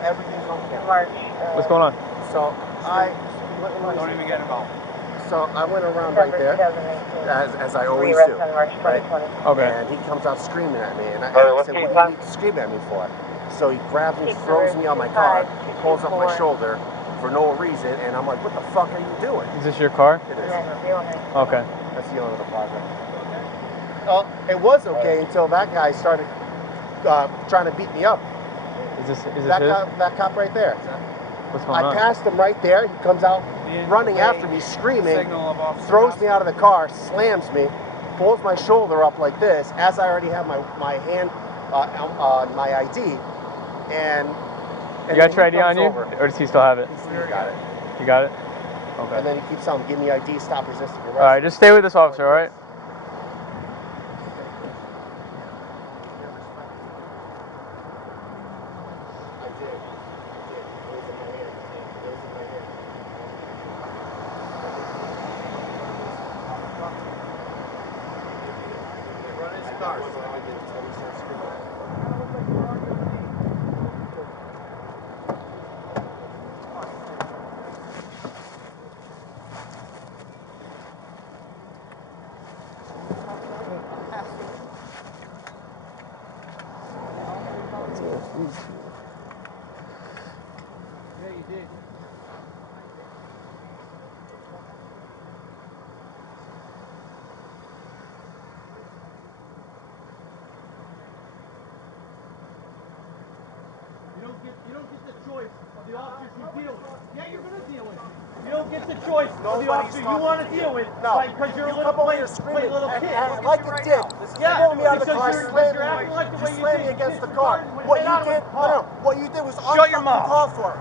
Everything's on camera. What's going on? So Don't even get involved. So I went around right there, as I always do, right? Okay. And he comes out screaming at me, and I said, what do you need to scream at me for? So he grabs me, throws me on my car, pulls up my shoulder for no reason, and I'm like, what the fuck are you doing? Is this your car? It is. Okay. That's the owner of the plaza. It was okay until that guy started trying to beat me up. Is this his? That cop right there. What's going on? I passed him right there. He comes out running after me, screaming, throws me out of the car, slams me, pulls my shoulder up like this, as I already have my hand on my ID. And you got your ID on you? Over. Or does he still have it? He's got it. You got it? Okay. And then he keeps telling me, give me ID, stop resisting arrest. All right, just stay with this officer, all right? Yeah, you did. You don't get the choice of the officers you deal with. Yeah, you're going to deal with it. You don't get the choice of the officer you want to deal with. No, because you're a little kid. Like a dick. Yeah, pulled me out of the car, because you're acting like the way you slammed me did. against the car. What you did was Shut your mouth. uncalled for.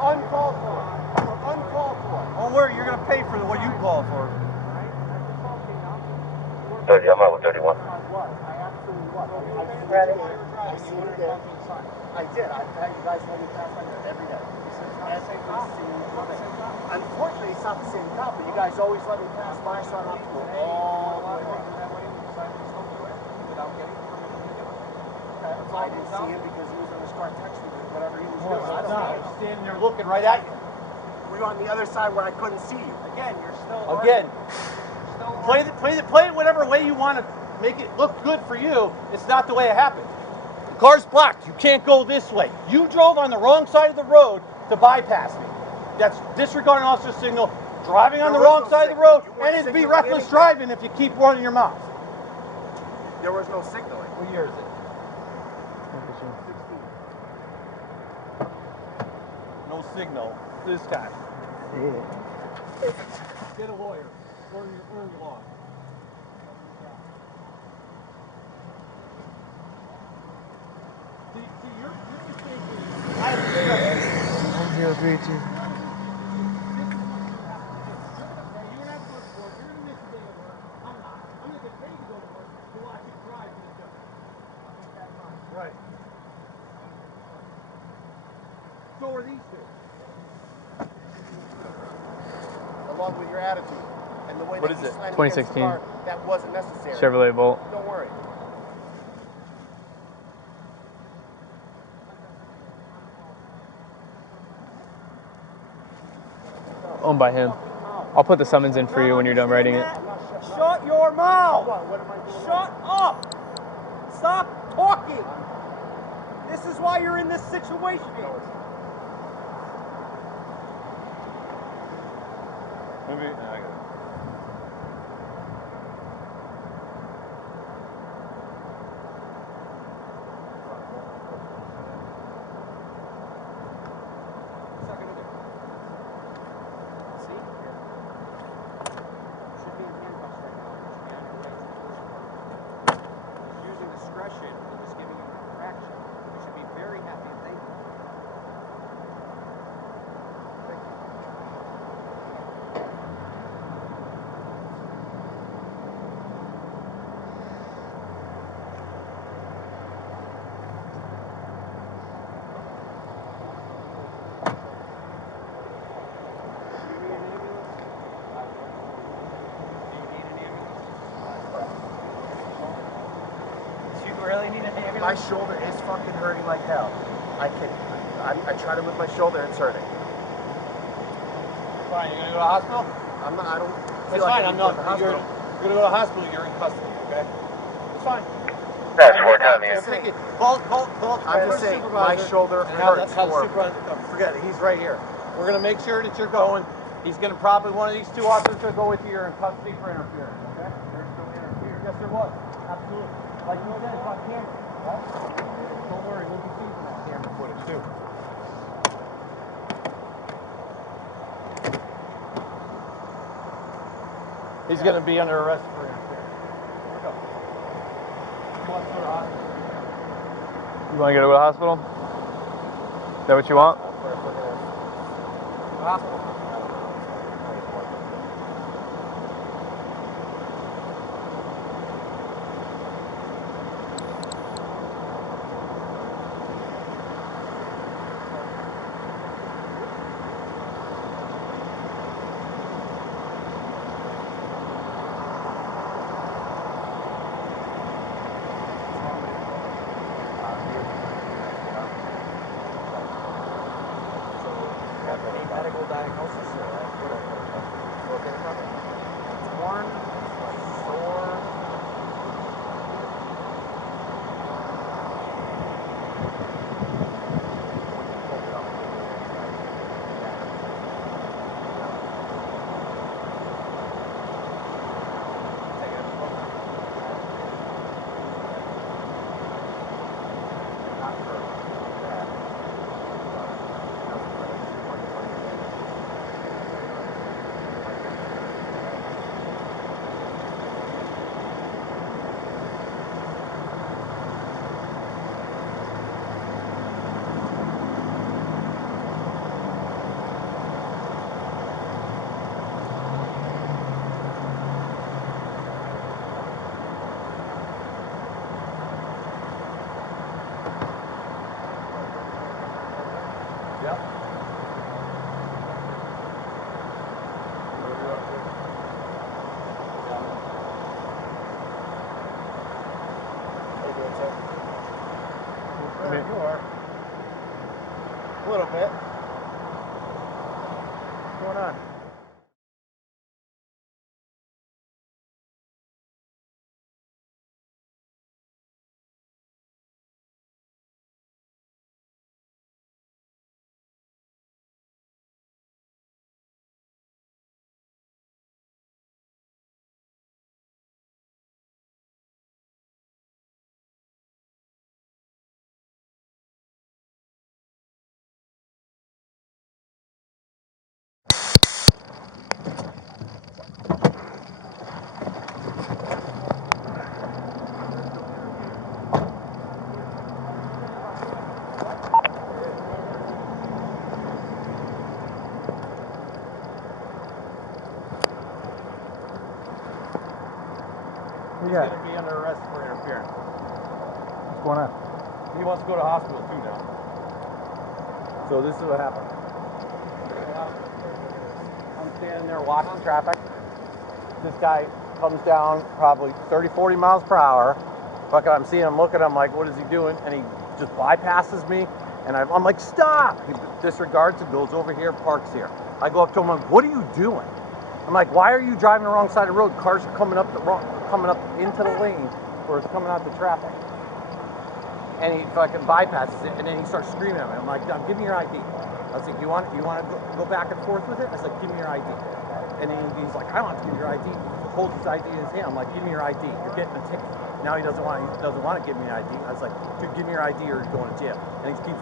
Uncalled for. Uncalled for. Don't worry, you're going to pay for what you called for. 30, I'm out with 31. I absolutely was. I seen it there. I did. You guys let me pass like that every day. Unfortunately, it's not the same cop, but you guys always let me pass by, so I don't have to go all the way around. I didn't see him because he was on his car texting me, whatever he was doing. I don't know. He's standing there looking right at you. Were you on the other side where I couldn't see you? Again, you're still play it whatever way you want to make it look good for you. It's not the way it happened. The car's blocked. You can't go this way. You drove on the wrong side of the road to bypass me. That's disregarding officer signal, driving on the wrong side of the road, and it'd be reckless driving if you keep running your mouth. There was no signaling. What year is it? 16. No signal. This guy. Get a lawyer. Earn your law. See, your mistake is I have 1032. Right. So are these two. Along with your attitude and the way What that is you it? slammed 2016. against the car, that wasn't necessary. Chevrolet Volt. Don't worry. Owned by him. I'll put the summons in for you when you're done writing it. Shut your mouth! What am I doing? Shut up! Stop talking! This is why you're in this situation. Maybe. I got it. My shoulder is fucking hurting like hell. I try to move my shoulder, it's hurting. Fine, you're gonna go to the hospital? I don't feel It's like fine, I I'm need to go not. to the hospital. You're gonna go to the hospital, you're in custody, okay? It's fine. That's more time, I'm man. just saying, I'm just saying my shoulder hurts. Have the supervisor come. Forget it, he's right here. We're gonna make sure that you're going. He's gonna probably, one of these two officers gonna go with you. You're in custody for interference, okay? There's no interference. Yes, there was. Absolutely. Like you said, it's on camera, right? Don't worry, we'll be seeing that camera footage too. He's gonna be under arrest for interference. Here we go. Come on, to the hospital. You want to go to the hospital? Is that what you want? Hospital. Any medical diagnosis or torn, sore. Yep. I mean, You are. A little bit. What's going on? He's going to be under arrest for interference. what's going on? He wants to go to hospital too now. So this is what happened. I'm standing there watching traffic. This guy comes down probably 30, 40 miles per hour. Fucking, I'm seeing him looking, I'm like, what is he doing? And he just bypasses me. And I'm like, stop! He disregards and goes over here, parks here. I go up to him, I'm like, what are you doing? I'm like, why are you driving the wrong side of the road? Cars are coming up into the lane where it's coming out the traffic. And he fucking bypasses it, and then he starts screaming at me. I'm like, give me your ID. I was like, you want to go back and forth with it? I was like, give me your ID. And he's like, I don't have to give you your ID. He holds his ID in his hand. I'm like, give me your ID. You're getting a ticket. Now he doesn't want to give me an ID. I was like, dude, give me your ID or you're going to jail. And he keeps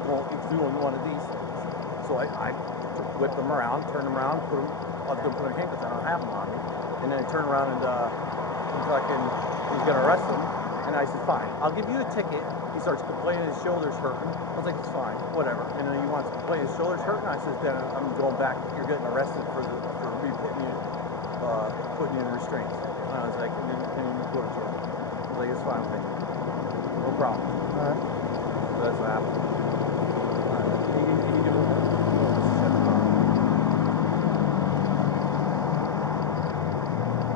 doing one of these things. So I whipped him around, turned him around, I was going to put him in handcuffs. I don't have him on me. And then I turned around and he's going to arrest him. And I said, fine, I'll give you a ticket. He starts complaining his shoulder's hurting. I was like, it's fine, whatever. And then he wants to complain his shoulder's hurting. I said, then I'm going back. You're getting arrested for putting you in restraints. And I was like, and then you go to jail. I was like, it's fine with me. No problem. All right. So that's what happened. All right. Can you give us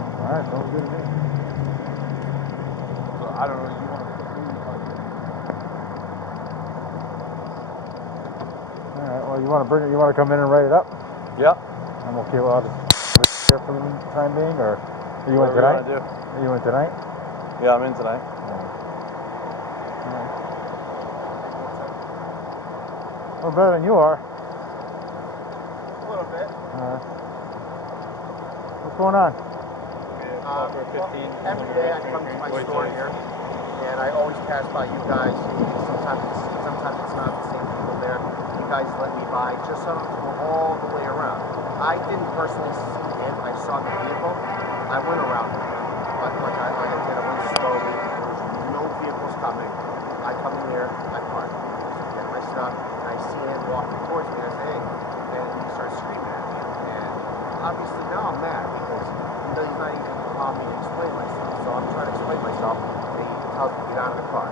All right, sounds good to me. So I don't know. You want to? want to bring it? You want to come in and write it up? Yep. I'm okay. Well, I'll just here for the time being, or are you in tonight? Are you in tonight? Yeah, I'm in tonight. Well, better than you are. A little bit. What's going on? Every day I come to my store here, and I always pass by you guys. Sometimes it's not the same people there. You guys let me by just so I don't go all the way around. I didn't personally see it. I saw the vehicle. I went around it. Like I did. I went slowly. There was no vehicles coming. I come in here. I park. Get my stuff. And I see him walking towards me. I say, hey. And he starts screaming at me. And obviously now I'm mad because he's not even allowing me to explain myself. So I'm trying to explain myself. And he tells me to get out of the car.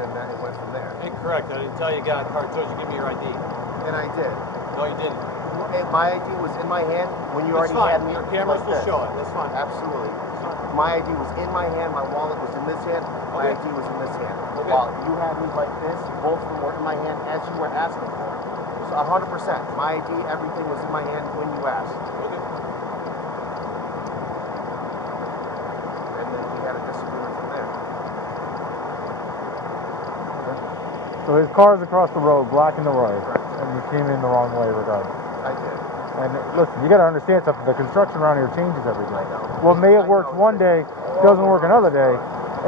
And then it went from there. Incorrect. I didn't tell you got a car. I told you give me your ID. And I did. No, you didn't. And my ID was in my hand when you That's already fine. had me. Your cameras like will this. show it. That's fine. Absolutely. My ID was in my hand. My wallet was in this hand. My ID was in this hand. While you had me like this, both of them were in my hand as you were asking for. So 100%. My ID, everything was in my hand when you asked. Okay. And then we had a disagreement from there. So his car's across the road, blocking the road, and you came in the wrong way regardless. I did. And listen, you got to understand something. The construction around here changes every day. I know. What may have worked one day doesn't work another day.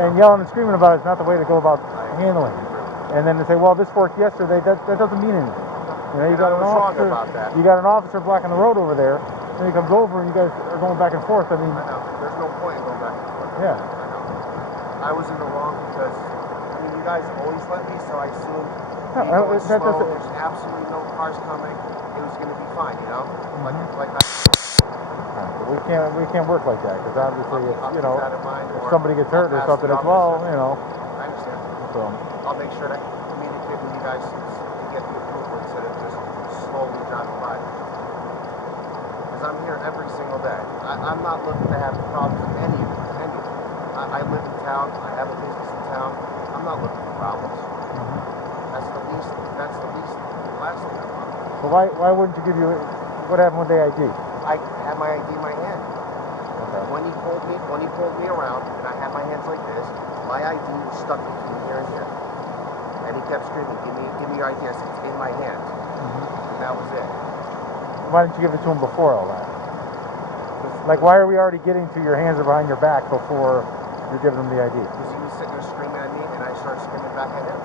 And yelling and screaming about it is not the way to go about handling it. And then to say, well, this worked yesterday, that doesn't mean anything. You know, you got an officer. You got an officer blocking the road over there. Then he comes over and you guys are going back and forth. I mean, I know. There's no point in going back and forth. Yeah. I know. I was in the wrong because you guys always let me, so I assumed going slow, there's absolutely no cars coming. It was going to be fine, you know. we can't work like that because obviously, I'll you know, keep that in mind, if somebody gets hurt or something as well, you know. I understand. So I'll make sure to communicate with you guys to get the approval instead of just slowly driving by. Because I'm here every single day. I'm not looking to have problems with any of it. I live in town. I have a business in town. I'm not looking for problems. That's the last thing I want. So why wouldn't you give you? What happened with the ID? I had my ID in my hand. Okay. When he pulled me around, and I had my hands like this, my ID was stuck between here and here. And he kept screaming, give me your ID. I said, it's in my hand. And that was it. Why didn't you give it to him before all that? Like, why are we already getting to your hands are behind your back before you're giving him the ID? Because he was sitting there screaming at me, and I started screaming back at him.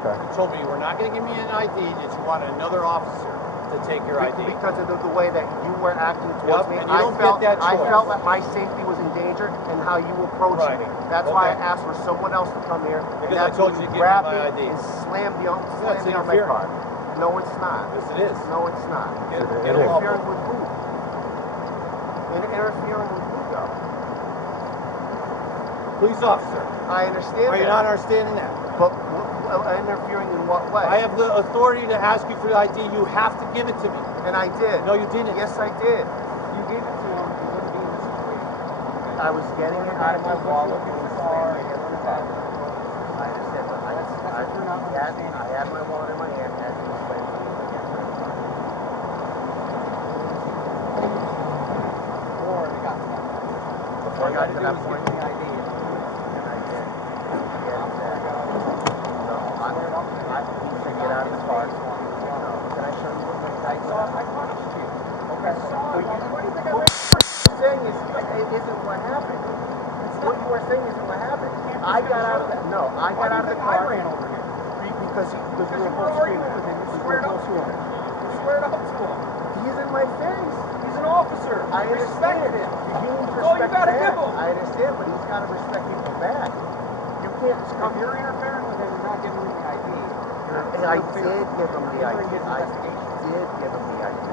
Okay. You told me you were not going to give me an ID, that you wanted another officer to take your ID. Because of the way that you were acting towards me, and you don't get that choice. I felt that my safety was in danger and how you approached me. That's why I asked for someone else to come here. Because and that's I told when you to give me grabbed my me ID. and slammed me on my interfering. car. No, it's not. Yes, it is. No, it's not. Interfering with who? Interfering with who, though? Police officer. I understand Are you not understanding that? But interfering in what way? I have the authority to ask you for the ID. You have to give it to me. And I did. No, you didn't. Yes, I did. You gave it to him, you wouldn't be in this situation. I was getting it out of my wallet. Looking for the car. I understand, but I had my wallet in my hand as he was playing with me against my car. Or it got to that point. Before I got to that point, Give me the ID. and I did. Yeah, exactly. So he said get out of the car. No, can I show you what my I punished you. Okay. What do you think I What you're saying isn't what happened. What you are saying isn't what happened. I got out of the car. I ran over here. Because we were You both were arguing screaming. with him. You squared up to him. You squared up to him. He's in my face. He's an officer. I Respect understand. him. You need That's all you respect gotta back. give him. I understand, but he's got to respect people back. You can't just come If you're interfering with him and not giving him the ID, I did give him the ID. I did give him the ID.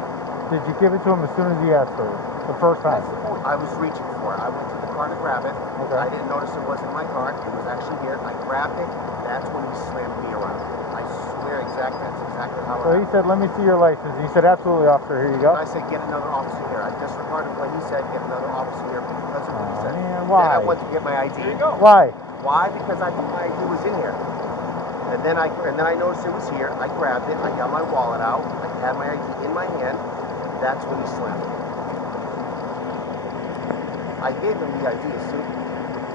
Did you give it to him as soon as he asked for it? The first time? that's the point. I was reaching for it. I went to the car to grab it. Okay. I didn't notice it wasn't in my car. It was actually here. I grabbed it. That's when he slammed me around. I swear that's exactly how So it he said, let me see your license. He said, absolutely, officer, here you go. I said, get another officer here. I disregarded what he said, get another officer here because of what he said. Man, Then I why? went to get my ID. There you go. Why? Why? Because I thought my ID was in here. And And then I noticed it was here. I grabbed it. I got my wallet out. I had my ID in my hand. That's when he slammed me. I gave him the ID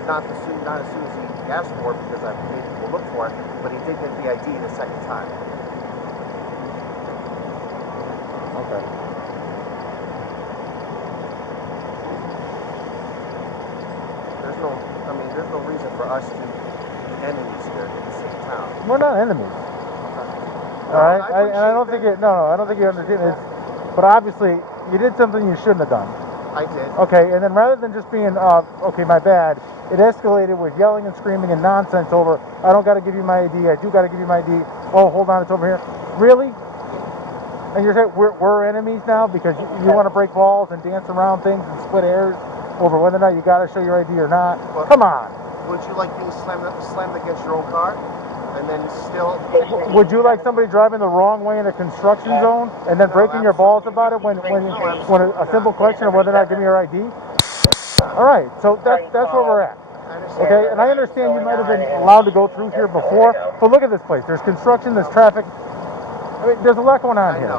not as soon as he asked for it because I made people look for it, but he did get the ID the second time. Okay. There's no reason for us to be enemies here in the same town. We're not enemies. All right. I don't think I don't think you understand this. But obviously, you did something you shouldn't have done. I did. Okay, and then rather than just being, okay, my bad, it escalated with yelling and screaming and nonsense over, I don't got to give you my ID, I do got to give you my ID, oh, hold on, it's over here. Really? And you're saying we're enemies now because you want to break balls and dance around things and split hairs over whether or not you got to show your ID or not? Well, come on. Would you like being slammed against your own car? And then still... Would you like somebody driving the wrong way in a construction zone and then breaking your balls about it when a simple question of whether or not give me your ID? All right, so that's where we're at. Okay, and I understand you might have been allowed to go through here before, but look at this place. There's construction, there's traffic. I mean, there's a lot going on here. The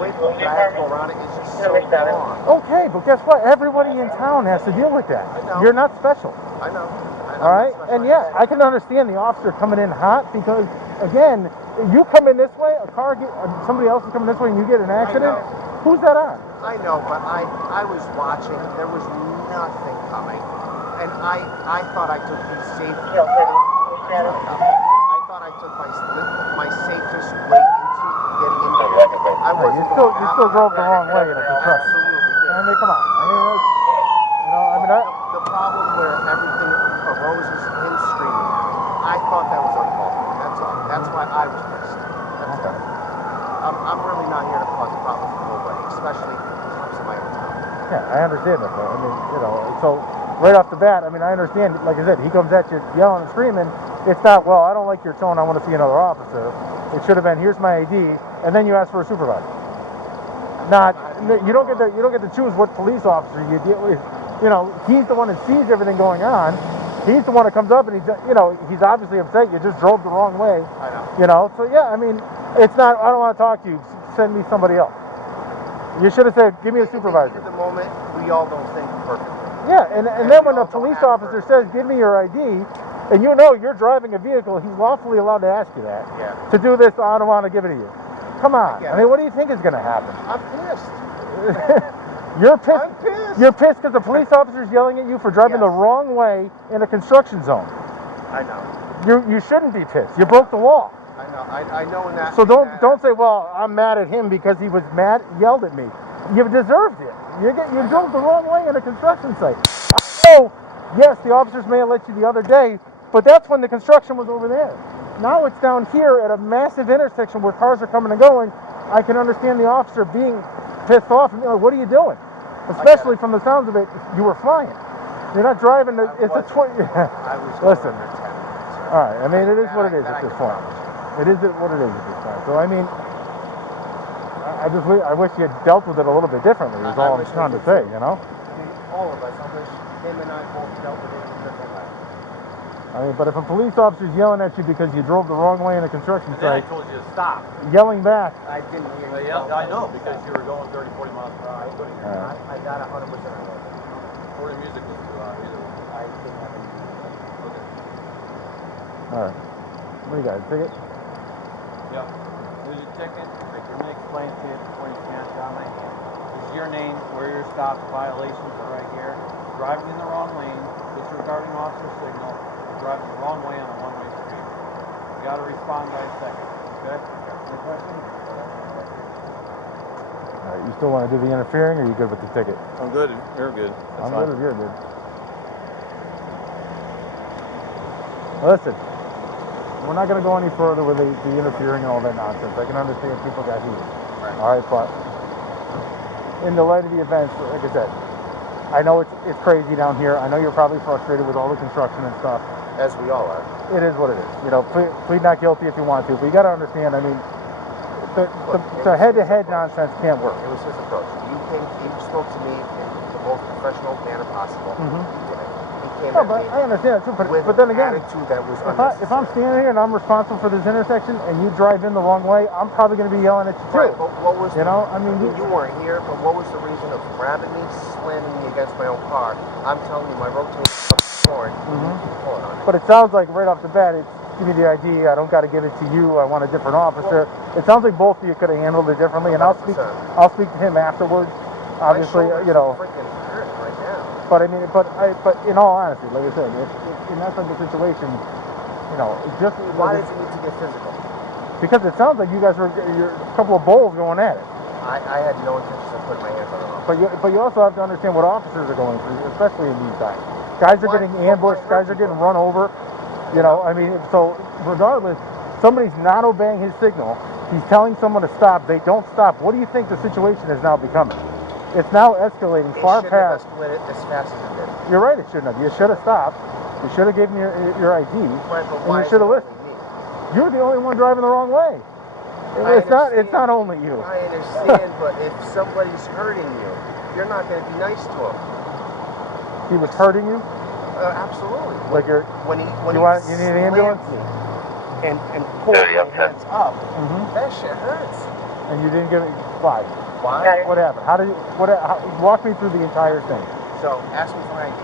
way that I have to go around it is just so long. Okay, but guess what? Everybody in town has to deal with that. You're not special. I know. All right, and yeah, I can understand the officer coming in hot because, again, you come in this way, somebody else is coming this way, and you get in an accident. Who's that on? I know, but I was watching. There was nothing coming, and I thought I took the safe. I thought I took my safest way into getting into it. You still drove the wrong way in a construction. Absolutely. I mean, come on. The problem where everything arose was him screaming. I thought that was uncalled for. That's all. That's why I was pissed. That's okay. I'm really not here to cause problems for nobody, especially cops in my own town. Yeah, I understand that, though. I mean, so right off the bat, I understand, like I said, he comes at you yelling and screaming. It's not, well, I don't like your tone, I want to see another officer. It should have been, here's my ID, and then you ask for a supervisor. You don't get to choose what police officer you deal with. He's the one that sees everything going on. He's the one that comes up and he's obviously upset. You just drove the wrong way. I know. So yeah, it's not, I don't want to talk to you. Send me somebody else. You should have said, give me a supervisor. At the moment, we all don't think perfectly. Yeah, and then when a police officer says, give me your ID, and you're driving a vehicle, he's lawfully allowed to ask you that. Yeah. To do this, I don't want to give it to you. Come on. What do you think is going to happen? I'm pissed. You're pissed. I'm pissed. You're pissed because the police officer's yelling at you for driving the wrong way in a construction zone. I know. You shouldn't be pissed. You broke the law. I know. I know in that. So don't say, well, I'm mad at him because he was yelled at me. You deserved it. You drove the wrong way in a construction site. Oh, yes, the officers may have let you the other day, but that's when the construction was over there. Now it's down here at a massive intersection where cars are coming and going. I can understand the officer being pissed off and what are you doing? Especially from the sounds of it, you were flying. You're not driving. I was listen. Under 10 minutes. All right. It is what it is at this point. It is what it is at this point. So I wish you had dealt with it a little bit differently. Is all I'm trying to say. All of us. I wish him and I both dealt with it in a different way. But if a police officer's yelling at you because you drove the wrong way in a construction site, I told you to stop. Yelling back. I didn't hear you. I know, because you were going 30, 40 miles per hour. I got 100% of it. Or the music was too loud, either one. I didn't have any. Okay. All right. What do you got? Ticket? Yeah. Here's your ticket. Let me explain to you before you can't down my hand. This is your name, where your stop violations are right here. Driving in the wrong lane, disregarding officer signal, driving the wrong way on a one-way street. You got to respond by a second. Okay? Any questions? All right. You still want to do the interfering, or are you good with the ticket? I'm good. You're good. I'm good if you're good. Listen, we're not going to go any further with the interfering and all that nonsense. I can understand people got heated. Right. All right, but in the light of the events, like I said, I know it's crazy down here. I know you're probably frustrated with all the construction and stuff. As we all are. It is what it is. Plead not guilty if you want to, but you got to understand. The head-to-head nonsense can't work. It was his approach. You spoke to me in the most professional manner possible. Mm-hmm. He did it. He came No, at but me I understand too. with But then again, attitude that was if I'm unnecessary. standing here and I'm responsible for this intersection and you drive in the wrong way, I'm probably going to be yelling at you too. Right, but what was You know, I mean, you weren't here, but what was the reason of grabbing me, slamming me against my own car? I'm telling you, my rotation's up forward, and you keep pulling on it. But it sounds like right off the bat, it's give me the ID. I don't got to give it to you. I want a different officer. It sounds like both of you could have handled it differently, and I'll speak 100%. to him afterwards. Obviously, my you know. freaking hurting right now. But I mean, but in all honesty, like I said, if in that type of situation, you know, it's just Why does it need to get physical? because it sounds like you guys were you're a couple of bulls going at it. I had no intention of putting my hands on it. But you also have to understand what officers are going through, especially in these times. Guys are getting ambushed. Guys are getting run over. You know, I mean, so regardless, somebody's not obeying his signal. He's telling someone to stop. They don't stop. What do you think the situation is now becoming? It's now escalating far It past. shouldn't have escalated as fast as it did. You're right. It shouldn't have. You should have stopped. You should have given your ID, Right, but and why you is should it have only listened. me? You're the only one driving the wrong way. It's not only you. I understand, but if somebody's hurting you, you're not going to be nice to him. He was hurting you. Absolutely. Like you're. When he You need an ambulance? slammed me and pulled my hands up, Mhm. that shit hurts. And you didn't give it. Why? Why? What happened? How did you? Walk me through the entire thing. So ask me for my ID,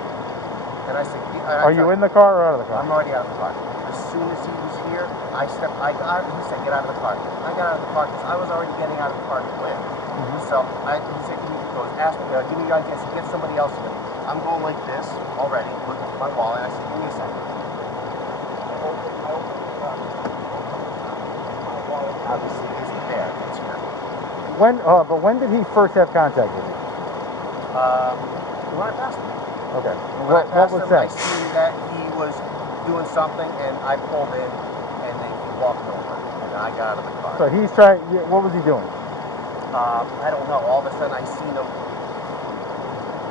and I said, Are you in the car or out of the car? I'm already out of the car. As soon as he was here, I got. He said, get out of the car. I got out of the car because I was already getting out of the car to win. So he said, he goes, ask me, give me your ID. I said, get somebody else here. I'm going like this already, looking for my wallet. I said, give me a second. I opened it up. My wallet obviously isn't there. It's here. When did he first have contact with you? When I passed him. Okay. When I What passed was him, said? I seen that he was doing something, and I pulled in, and then he walked over, and then I got out of the car. So he's trying. What was he doing? I don't know. All of a sudden, I seen him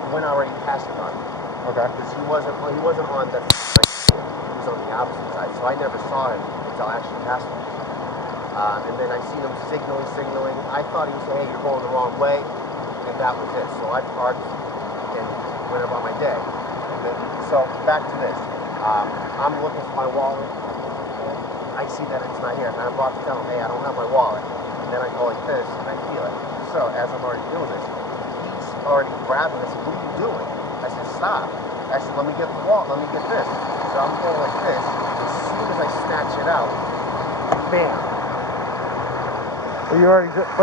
when I already passed him on, Okay. because he wasn't on the like, he was on the opposite side, so I never saw him until I actually passed him. And then I seen him signaling. I thought he was saying, "Hey, you're going the wrong way," and that was it. So I parked and went about my day. And then, so back to this. I'm looking for my wallet. And I see that it's not here, and I'm about to tell him, "Hey, I don't have my wallet." And then I go like this, and I feel it. So as I'm already doing this, he's already grabbing this. What are you doing? I said, "Stop." I said, "Let me get the wallet. Let me get this." So I'm going like this. As soon as I snatch it out, bam. But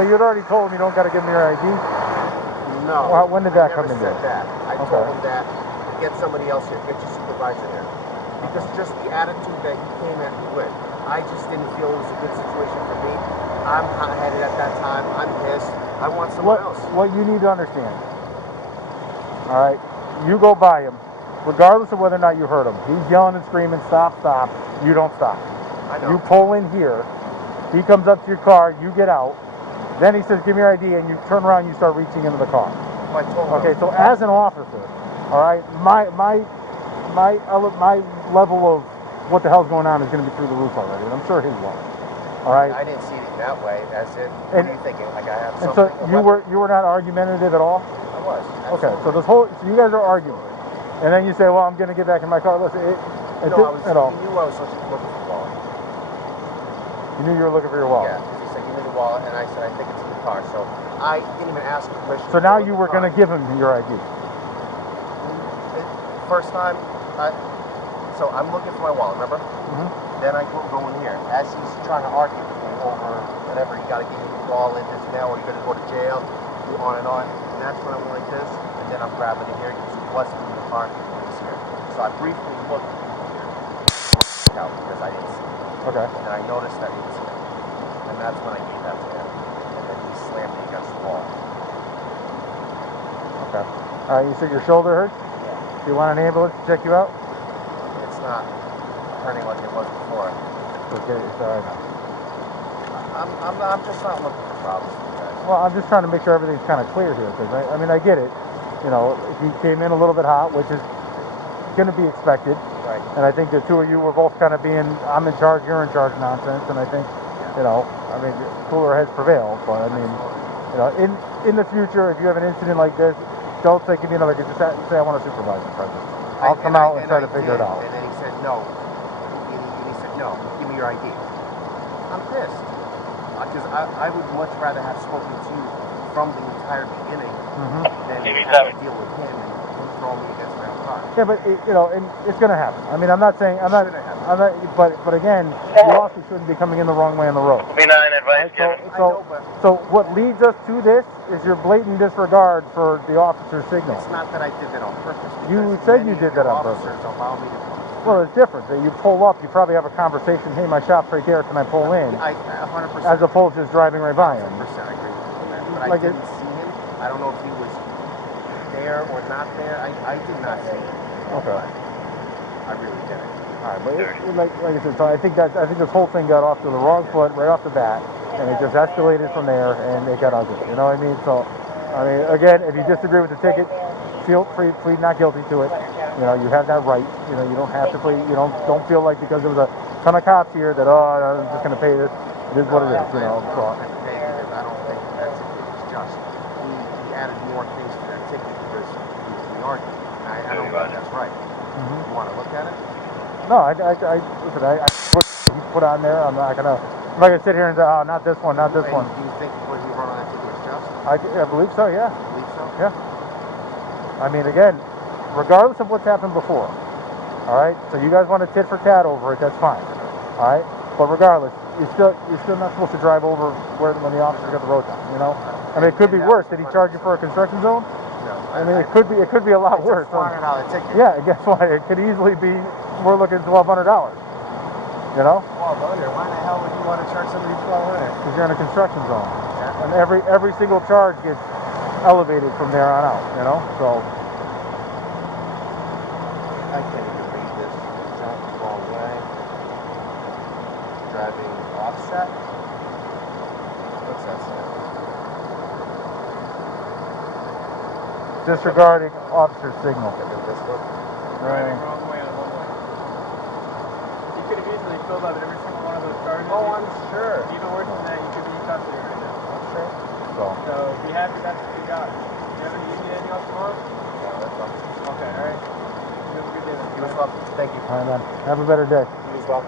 you had already told him you don't got to give me your ID. No. Well, when did that I come never into said it? that. I Okay. told him that get somebody else here, get your supervisor here. Because just the attitude that he came at me with, I just didn't feel it was a good situation for me. I'm hot-headed at that time. I'm pissed. I want someone else. What you need to understand. All right, you go by him, regardless of whether or not you heard him. He's yelling and screaming, "Stop, stop!" You don't stop. I know. You pull in here. He comes up to your car. You get out. Then he says, "Give me your ID," and you turn around. And you start reaching into the car. I told him. Okay, so as an officer, all right, my level of what the hell's going on is going to be through the roof already, and I'm sure his will. All right. I didn't see it in that way. As if, what are you thinking? Like I have And something? so you were not argumentative at all. I was. Okay, Absolutely. so you guys are arguing, and then you say, "Well, I'm going to get back in my car." Listen, No, at all. He knew I was looking for the wallet. You knew you were looking for your wallet. Yeah, because he said, "Give me the wallet," and I said, "I think it's in the car." So I didn't even ask permission. So now you were going to give him your ID. First time, so I'm looking for my wallet, remember? Then I go in here. As he's trying to argue with me over whatever, you got to give me the wallet, this and that, or you're going to go to jail, on and on. And that's when I went like this, and then I'm grabbing it here because it wasn't in the car, it was here. So I briefly looked here, out because I didn't see it. Okay. And I noticed that it was him. And that's when I gave that to him. And then he slammed me against the wall. Okay. All right. You said your shoulder hurts. Yeah. Do you want an ambulance to check you out? It's not hurting like it was before. Okay. It's all right. I'm just not looking for problems with you guys. Well, I'm just trying to make sure everything's kind of clear here, because I mean, I get it. You know, he came in a little bit hot, which is going to be expected. Right. And I think the two of you were both kind of being, "I'm in charge, you're in charge" nonsense. And I think, you know, I mean, cooler heads prevail. But I mean, you know, in the future, if you have an incident like this, don't say, "Give me another." Just say, "I want a supervisor present." I'll come out and try to figure it out. And then he said, no. And he said, no, give me your ID. I'm pissed. Because I would much rather have spoken to you from the entire beginning than have to deal with him and him throwing me against my own car. Yeah, but and it's gonna happen. I mean, I'm not saying I'm not. But again, you also shouldn't be coming in the wrong way on the road. Right? So what leads us to this is your blatant disregard for the officer's signal. It's not that I did that on purpose. You said you did that on purpose. Allow me to come. Well, it's different. You pull up, you probably have a conversation. Hey, my shop's right there. Can I pull in? 100%. As opposed to just driving right by him. 100% I agree with that. But Like I didn't see him. I don't know if he was there or not there. I did not see him. Okay. I really didn't. All right, but like I said, so I think this whole thing got off to the wrong foot right off the bat, and it just escalated from there, and it got ugly. You know what I mean? So, I mean, again, if you disagree with the ticket, feel free, plead not guilty to it. You know, you have that right. You know, you don't have to plead. You don't feel like because there was a ton of cops here that I'm just going to pay this. It is what it is. You know. So. I don't think that ticket is just. He added more things to that ticket because we argued. And I don't think that's right. You want to look at it? No, listen. He's put on there. I'm not gonna sit here and say, oh, not this one, not this one. Do you think what he wrote on that ticket is just? I believe so. Yeah. You believe so? Yeah. I mean, again, regardless of what's happened before, all right. So you guys want to tit for tat over it? That's fine. All right. But regardless, you're still not supposed to drive over when the officer got the road down. You know. I mean, it could be worse. Did he charge you for a construction zone? No. I mean, it could be a lot worse. It's a $400 ticket. Yeah. Guess what? It could easily be. We're looking at $1,200. You know? $1,200. Why the hell would you want to charge somebody $1,200? Because you're in a construction zone, Yeah. and every single charge gets elevated from there on out. You know? So. I can't even read this. It's out the wrong way. Driving offset. What's that say? Disregarding officer signal. This one. Right. Wrong way on one way. You could have easily filled out every single one of those charges. Oh, I'm sure. Even worse than that, you could be in custody right now. I'm sure. So be happy that's what you got. You need anything else tomorrow? No, that's all. Okay, all right. You have a good day then. You as well. Thank you. All right, man. Have a better day. You as well.